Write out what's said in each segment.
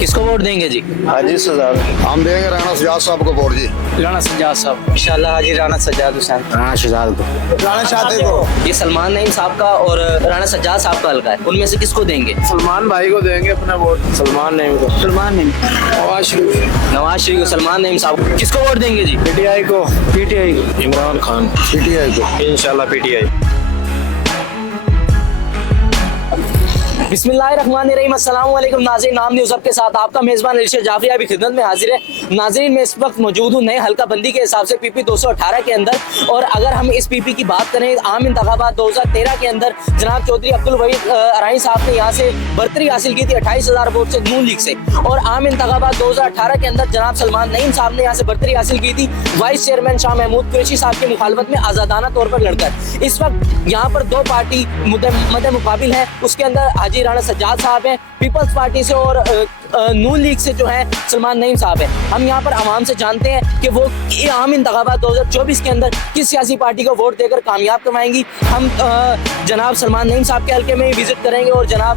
किसको वोट देंगे जी? हाजी सजाद। हम देंगे राणा सजाद साहब को वोट जी। राणा सज्जाद साहब इंशाल्लाह। हाजी राणा सज्जाद हुसैन। राणा सजाद को। राणा शादी को। ये सलमान नईम साहब का और राणा सज्जाद साहब का हल्का है, उनमें से किसको देंगे? सलमान भाई को देंगे अपना वोट। सलमान नहीं को। सलमान नईम। नवाज शरीफ। नवाज शरीफ को, सलमान नईम साहब। किसको वोट देंगे जी? पीटीआई को। पीटीआई को। इमरान खान। पीटीआई को। इंशाल्लाह पीटीआई। बिस्मिल्लाहिर्रहमानिर्रहीम। अस्सलाम वालेकुम नाज़रीन, नाम न्यूज़ के साथ आपका मेज़बान इरशाद जाफरी अभी खिदमत में हाजिर है। नाज़रीन, मैं इस वक्त मौजूद हूँ नए हल्का बंदी के हिसाब से पीपी 218 के अंदर। और अगर हम इस पीपी की बात करें, आम इंतखाबात 2013 के अंदर जनाब चौधरी अब्दुल वहीद अराई साहब ने यहाँ से बर्तरी हासिल की थी 28,000 वोट से नून लीग से। और आम इंतखाबात 2018 के अंदर जनाब सलमान नईम साहब ने यहाँ से बर्तरी हासिल की थी वाइस चेयरमैन शाह महमूद कुरैशी साहब की मुखालफत में आज़ादाना तौर पर लड़कर। इस वक्त यहाँ पर दो पार्टी मद्दे मुकाबिल है, उसके अंदर हाजी राणा सज्जाद साहब हैं पीपल्स पार्टी से और नून लीग से जो है सलमान नईम साहब है। हम यहाँ पर आवाम से जानते हैं कि वो आम इंतखाबात 2024 के अंदर किस सियासी पार्टी को वोट देकर कामयाब करवाएंगी। हम जनाब सलमान नईम साहब के हल्के में ही विजिट करेंगे और जनाब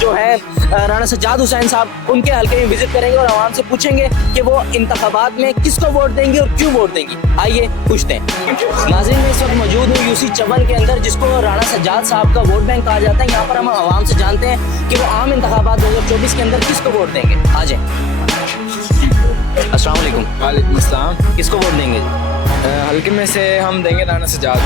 जो है राणा सज्जाद हुसैन साहब उनके हल्के में विजिट करेंगे और आवाम से पूछेंगे कि वो इंतखाबात में किसको वोट देंगी और क्यों वोट देंगी। आइए पूछते हैं। नाज़रीन, मैं इस वक्त मौजूद हूँ यूसी चवन के अंदर, जिसको राणा सज्जाद साहब का वोट बैंक कहा जाता है। यहाँ पर हम आवाम से जानते हैं कि वो आम इंतखाबात 2024 के अंदर किसको वोट देंगे। आ जाए। अस्सलाम वालेकुम। वालेकुम अस्सलाम। किसको वोट देंगे? हल्के में से हम देंगे राणा सज्जाद,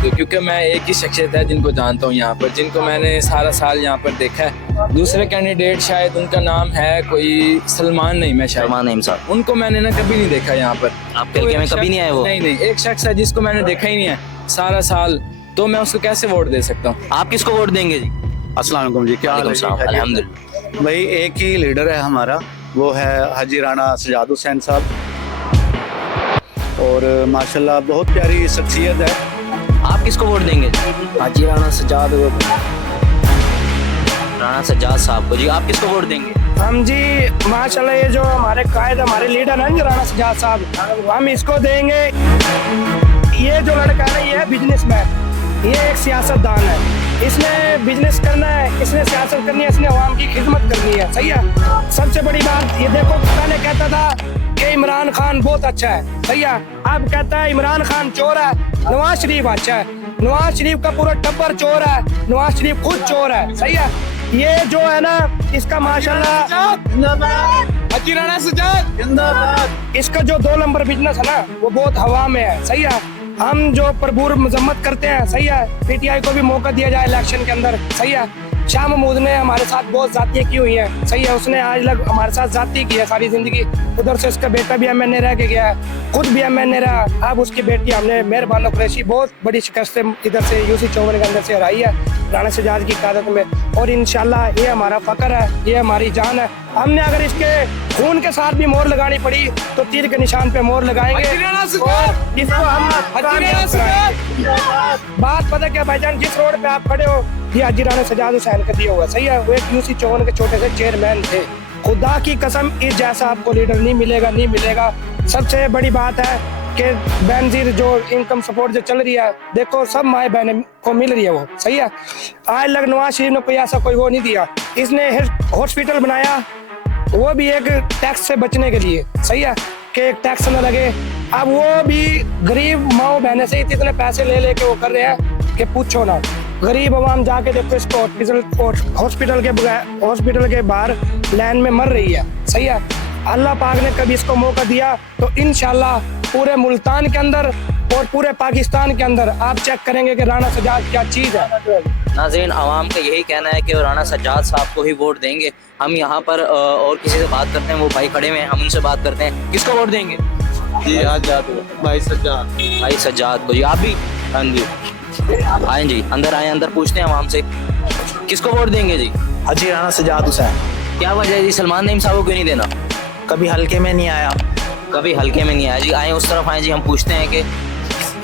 क्योंकि मैं एक ही शख्सियत है जिनको जानता हूँ यहाँ पर, जिनको मैंने सारा साल यहाँ पर देखा है। दूसरे कैंडिडेट शायद उनका नाम है कोई सलमान नईम है शायद। सलमान नईम साहब, उनको मैंने ना कभी नहीं देखा यहाँ पर। आपके हल्के में कभी नहीं आए वो? नहीं, एक शख्स है जिसको मैंने देखा ही नहीं है सारा साल, तो मैं उसको कैसे वोट दे सकता हूँ। आप किसको वोट देंगे जी? अस्सलाम वालेकुम जी। क्या हाल है? अल्हम्दुलिल्लाह। भाई एक ही लीडर है हमारा, वो है हाजी राणा सजाद हुसैन साहब। और माशाल्लाह बहुत प्यारी शख्सियत है। आप किसको वोट देंगे? हाजी राणा सजाद। राणा सज्जाद साहब को जी। आप किसको वोट देंगे? हम जी माशाल्लाह ये जो हमारे कायद हमारे लीडर हैं राणा सज्जाद साहब, हम इसको देंगे। ये जो लड़का है ना, ये है बिजनेसमैन, ये एक सियासतदान है। इसने बिजनेस करना है, इसने सियासत करनी है, इसने अवाम की खिदमत करनी है। सही है। सबसे बड़ी बात ये देखो, पहले कहता था कि इमरान खान बहुत अच्छा है, सही है। अब कहता है इमरान खान चोर है, नवाज शरीफ अच्छा है। नवाज शरीफ का पूरा टब्बर चोर है, नवाज शरीफ खुद चोर है। सही है। ये जो है ना, इसका माशाल्लाह हाजी राणा सज्जाद जिंदाबाद। इसका जो 2 नंबर बिजनेस है ना, वो बहुत हवा में है। सही है। हम जो भरपूर मजम्मत करते हैं, सही है। पीटीआई को भी मौका दिया जाए इलेक्शन के अंदर, सही है। शाह महमूद ने हमारे साथ बहुत जाती की हुई है, सही है। उसने आज लग हमारे साथ जाती की है सारी जिंदगी। उधर से उसका बेटा भी एमएनए रह के गया है, खुद भी एमएनए रहा। अब उसकी बेटी हमने मेहरबान कुरैशी बहुत बड़ी शिकस्त से इधर से यूसी चौवन के अंदर से हराई है राणा सज्जाद की क़यादत में। और इंशाल्लाह ये हमारा फकर है, ये हमारी जान है। हमने अगर इसके खून के साथ भी मोहर लगानी पड़ी तो तीर के निशान पे मोहर लगाएंगे और इसको हम बात पता क्या भाईजान, जिस रोड पे आप खड़े हो ये हाजी राणा सज्जाद हुसैन का दिया हुआ। सही है। वो एक यूसी चौवन के छोटे से चेयरमैन थे। खुदा की कसम इस जैसा आपको लीडर नहीं मिलेगा। सबसे बड़ी बात है कि बेनजीर जो इनकम सपोर्ट जो चल रही है, देखो सब माए बहन को मिल रही है वो। सही है। आज लग नवाज शरीफ ने कोई ऐसा कोई वो नहीं दिया। इसने हॉस्पिटल बनाया, वो भी एक टैक्स से बचने के लिए। सही है कि एक टैक्स न लगे। अब वो भी गरीब माओ बहने से इतने पैसे ले लेके वो कर रहे हैं कि पूछो ना। गरीब अवाम जाके देखो इसको हॉस्पिटल के बाहर लाइन में मर रही है। सही है। अल्लाह पाक ने कभी इसको मौका दिया तो इंशाल्लाह पूरे मुल्तान के अंदर और पूरे पाकिस्तान के अंदर आप चेक करेंगे कि राणा सज्जाद क्या चीज़ है। नाज़रीन, आवाम का यही कहना है कि वो राणा सज्जाद साहब को ही वोट देंगे। हम यहाँ पर और किसी से बात करते हैं, वो भाई खड़े हुए हैं, हम उनसे बात करते हैं। किसको वोट देंगे जी? भाई सज्जाद। भाई सज्जाद को जी। आप भी? हाँ जी, आए जी, अंदर आए, अंदर पूछते हैं आवाम से किसको वोट देंगे जी? हाजी राणा सजाद हुसैन। क्या वजह है जी? सलमान नईम साहब को क्यों नहीं देना? कभी हल्के में नहीं आया। कभी हल्के में नहीं आया जी। आए उस तरफ आए जी, हम पूछते हैं कि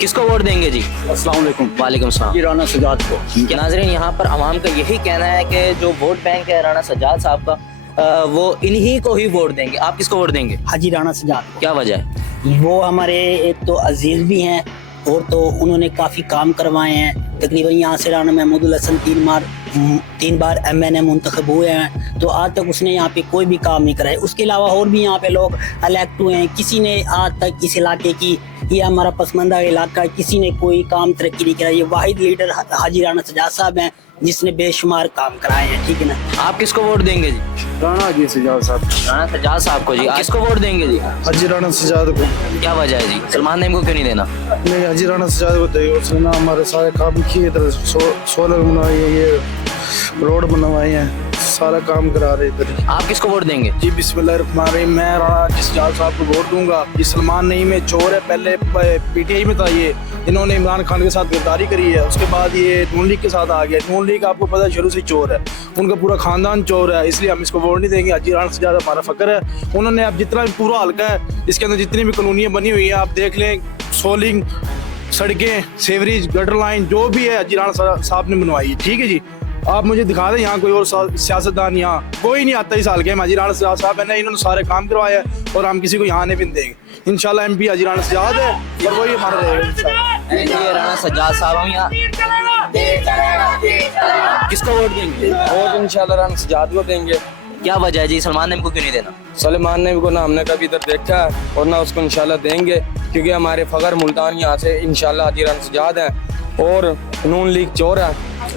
किसको वोट देंगे जी? अस्सलाम वालेकुम। वालेकुम सलाम। राणा सजाद को। नाज़रीन, यहाँ पर आवाम का यही कहना है कि जो वोट बैंक है राणा सज्जाद साहब का, वो इन्हीं को ही वोट देंगे। आप किसको वोट देंगे? हाजी राणा सज्जाद। क्या वजह है? वो हमारे एक तो अजीज भी हैं और तो उन्होंने काफ़ी काम करवाए हैं। तकरीबन यहाँ से राणा महमूद हसन 3 बार एमएनए मुंतखब हुए हैं। तो आज तक उसने यहाँ पे कोई भी काम नहीं कराया। उसके अलावा और भी यहाँ पे लोग इलेक्ट हुए हैं, किसी ने आज तक इस इलाके की, ये हमारा पसमानदा इलाका है, किसी ने कोई काम तरक्की नहीं कराई। ये वाहिद लीडर हाजी राणा सजाद साहब हैं जिसने बेशुमार काम कराए हैं, ठीक है ना। आप किसको वोट देंगे जी? राणा जी सजाद साहब। राणा सजाद साहब को जी। आप किसको वोट देंगे जी? हाजी राणा सजाद को। क्या वजह है जी? सलमान नईम को क्यों नहीं देना? नहीं, हाजी राणा सजाद को देंगे। उसने ना हमारे सारे काम किए, इधर सोलर बनवाई है, ये रोड बनवाई है, सारा काम करा रहे इधर। आप किसको वोट देंगे? जी बिस्मिल्लाहिर्रहमानिर्रहीम। मैं राणा सजाद साहब को वोट दूंगा। ये सलमान नहीं में चोर है, पहले पीटीआई में था ये, इन्होंने इमरान खान के साथ गिरफ्तारी करी है, उसके बाद ये नून लीग के साथ आ गया। नून लीग आपको पता है शुरू से चोर है, उनका पूरा खानदान चोर है, इसलिए हम इसको वोट नहीं देंगे। हाजी राणा सजाद हमारा फकर है। उन्होंने अब जितना भी पूरा हल्का है इसके अंदर जितनी भी कॉलोनियाँ बनी हुई हैं आप देख लें, सोलिंग, सड़कें, सेवरेज, गटर लाइन, जो भी है हाजी राणा साहब ने बनवाई है, ठीक है जी। आप मुझे दिखा दें यहाँ कोई और सियासतदान, यहाँ कोई नहीं आता इस साल के। हाजी राणा सजाद साहब है ना, इन्होंने सारे काम करवाए हैं और हम किसी को यहाँ नहीं भी देंगे। इंशाल्लाह एमपी हाजी राणा सजाद है और वही हमारा रहेगा इंशाल्लाह। ये राणा सजाद साहब हम यहाँ किसको वोट देंगे? और इंशाल्लाह राणा सजाद को देंगे। क्या वजह है जी? सलमान नईम को क्यों नहीं देना? सलमान नईम को ना हमने कभी इधर देखा है और ना उसको इंशाल्लाह देंगे, क्योंकि हमारे फखर मुल्तान यहाँ से इंशाल्लाह हाजी राणा सजाद हैं और नून लीग चोर है।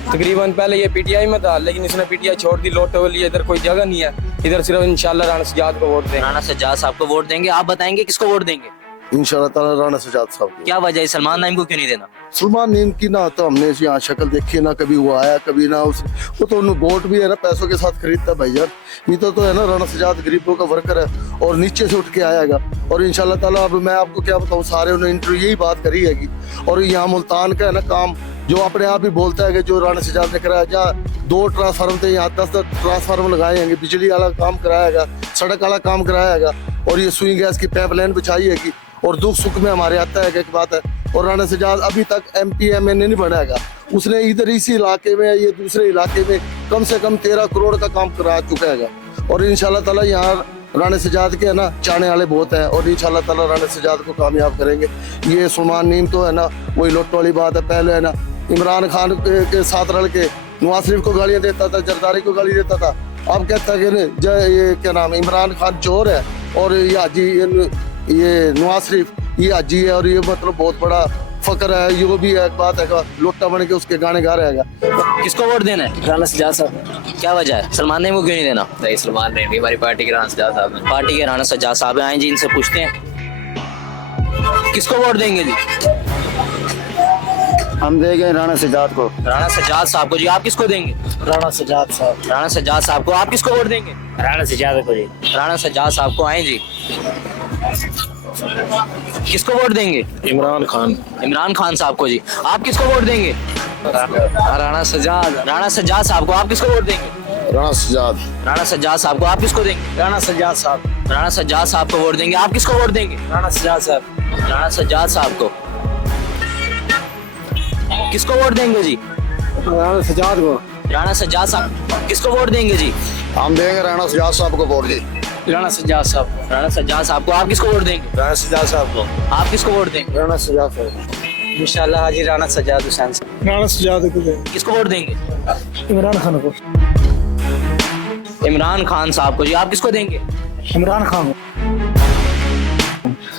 तकरीबन पहले ये पीटीआई में था, लेकिन इसने पीटीआई छोड़ दी, लोटे के लिए इधर कोई जगह नहीं है, इधर सिर्फ इंशाल्लाह राणा सजाद को वोट देंगे। राणा सजाद साहब को वोट देंगे। आप बताएंगे किसको वोट देंगे? इंशाल्लाह ताला राणा सजाद साहब को। क्या वजह है? सलमान नईम को क्यों नहीं देना? सलमान नीम की ना तो हमने यहाँ शक्ल देखी ना, कभी वो आया कभी ना, उस वो तो उन्हें वोट भी है ना पैसों के साथ खरीदता है भाईजान। ये तो है ना, राणा सजाद गरीबों का वर्कर है और नीचे से उठ के आएगा। और इंशाल्लाह ताला अब मैं आपको क्या बताऊँ, सारे उन्होंने इंटरव्यू यही बात करी है। और यहाँ मुल्तान का है ना काम, जो अपने आप ही बोलता है कि जो राणा सजाद ने कराया, जहाँ 2 ट्रांसफार्मर थे यहाँ 10 ट्रांसफार्मर लगाए हैं, बिजली वाला काम कराएगा, सड़क वाला काम कराएगा और ये सुई गैस की पाइपलाइन बिछाई है और दुख सुख में हमारे आता है, एक बात है। और राणा सजाद अभी तक MP MNA नहीं बनाएगा, उसने इधर इसी इलाके में, ये दूसरे इलाके में कम से कम 13 करोड़ का काम करा चुका है। और इंशाल्लाह ताला यहाँ राणा सजाद के है ना चाहने वाले बहुत हैं और इंशाल्लाह ताला राणा सजाद को कामयाब करेंगे। ये सलमान नीम तो है ना वही लुट वाली बात है। पहले है ना इमरान खान के साथ रल के नवाज शरीफ को गालियाँ देता था, जरदारी को गाली देता था। अब कहता है कि ये क्या नाम, इमरान खान चोर है और ये हाजी, ये नवाज शरीफ ये हाजी है और ये मतलब बहुत बड़ा फकर है। ये भी एक बात है, लोटा बन के उसके गाने गा रहेगा। किसको वोट देना है? राणा सजाद साहब। क्या वजह है? सलमान नईम को क्यों नहीं देना? नहीं, सलमान नईम भी हमारी पार्टी के राणा सजाद साहब हैं। पार्टी के राणा सजाद साहब आए जी, इनसे पूछते हैं किसको वोट देंगे जी? हम देंगे राणा सजाद को। राणा सजाद साहब को जी। आप किसको देंगे? राणा सजाद साहब। राणा सजाद साहब को। आप किसको वोट देंगे? राणा सजाद को जी। राणा सजाद साहब को। आए जी, किसको वोट देंगे? इमरान खान। इमरान खान साहब को जी। आप किसको वोट देंगे? राणा सजाद। राणा सजाद साहब को। आप किसको वोट देंगे? राणा सजाद। राणा सजाद साहब को। आप किसको देंगे? राणा सजाद साहब। राणा सजाद साहब को वोट देंगे। आप किसको वोट देंगे? राणा सजाद साहब। राणा सजाद साहब को। किसको वोट देंगे जी? राणा सजाद को। राणा सजाद साहब। किसको वोट देंगे जी? हम देंगे राणा सजाद साहब को वोट जी। राणा सजाद साहब। राणा सजाद साहब को। आप किसको वोट देंगे? राणा सजाद साहब को। आप किसको वोट देंगे? राणा सजाद साहब। इंशाल्लाह हाजी राणा सजाद हुसैन साहब। राणा सजाद को। किसको वोट देंगे? इमरान खान को। इमरान खान साहब को जी। आप किसको देंगे? इमरान खान।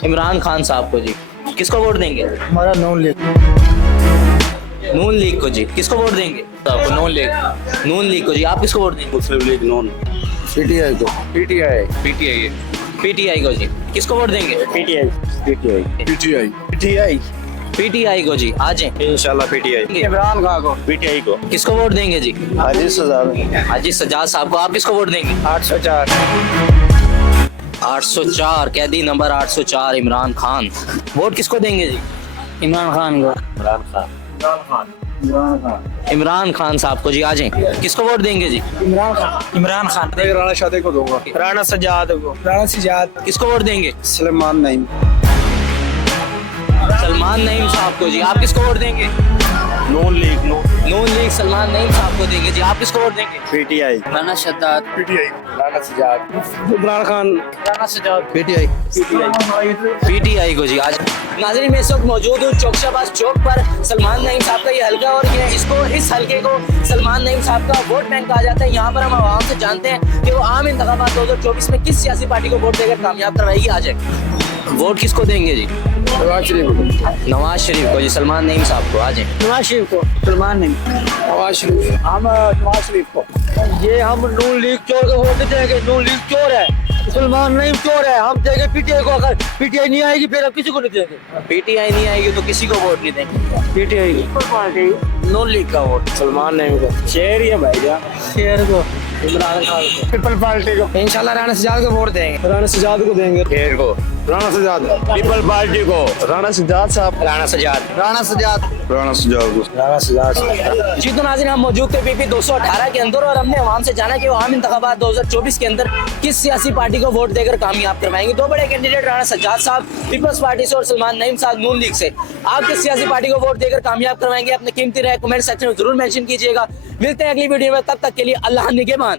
इमरान खान साहब को जी। किसको वोट देंगे? हमारा नून लीग। नून लीग को जी। किसको वोट देंगे? आपको नून लीग। नून लीग को जी। आप किसको वोट देंगे? मुस्लिम लीग नून। पीटीआई को। पीटीआई। पीटीआई को जी। किसको वोट देंगे? पीटीआई को जी। आ जाए इंशाल्लाह पीटीआई। इमरान खान को। पीटीआई को। किसको वोट देंगे जी? हाजी सजाद। हाजी सजाद साहब को। आप किसको वोट देंगे? 804। 804 कैदी नंबर 804 इमरान खान। वोट किसको देंगे जी? इमरान खान को। इमरान खान साहब को जी। आ जाए किसको वोट देंगे जी? इमरान खान। राणा शादी को दूंगा। राणा सजाद को। राणा सजाद। किसको वोट देंगे? सलमान नईम। सलमान नईम साहब को जी। आप किसको वोट देंगे? नून लीग। नून लीग सलमान नईम साहब को देंगे जी। आप किसको वोट देंगे? PTI. Rana Sajjad. Rana Sajjad. Imran Khan. Rana Sajjad. PTI. PTI को जी। आज नाज़रीन मैं इस वक्त मौजूद हूँ चौकशाबाज चौक पर। सलमान नईम साहब का ये हल्का और ये इस हल्के को सलमान नईम साहब का वोट बैंक कहा जाता है। यहाँ पर हम आवाम से जानते हैं कि वो आम इंतखाबात 2024 में किस सियासी पार्टी को वोट देकर कामयाब करवाएगी। आ जाए वोट किसको देंगे जी? नवाज शरीफ को जी, सलमान नईम साहब को। आ जाए नवाज शरीफ को, सलमान नहीं, नवाज शरीफ, हम नवाज शरीफ को। ये हम नून लीग चोर को वोट नहीं देंगे, नून लीग चोर है, सलमान नहीं चोर है। हम देंगे पीटीआई को, अगर पीटीआई नहीं आएगी फिर हम किसी को नहीं देंगे। पीटीआई नहीं आएगी तो किसी को वोट नहीं देंगे। पीटीआई की, नून लीग का वोट सलमान नहीं को, शेर ही है भाई जान, शेर को, इमरान खान को, पीपल पार्टी को। इंशाल्लाह राणा सजाद को वोट देंगे। राणा सजाद को देंगे, शेर को, राणा सजाद, पीपल पार्टी को, राणा सजाद साहब, राणा सजाद। राणा सजाद, राणा सजाद को, राणा सजाद। जी तो नाज़रीन हम मौजूद थे पीपी 218 के अंदर और हमने अवाम से जाना कि वो आम इंतखाबात 2024 के अंदर किस सियासी पार्टी को वोट देकर कामयाब करवाएंगे। दो बड़े कैंडिडेट राणा सज्जाद साहब पीपल्स पार्टी से और सलमान नईम साहब नून लीग से। आप किस सियासी पार्टी को वोट देकर कामयाब करवाएंगे? अपने कीमती राय कमेंट सेक्शन में जरूर मेंशन कीजिएगा। मिलते हैं अगली वीडियो में, तब तक के लिए अल्लाह निगहबान।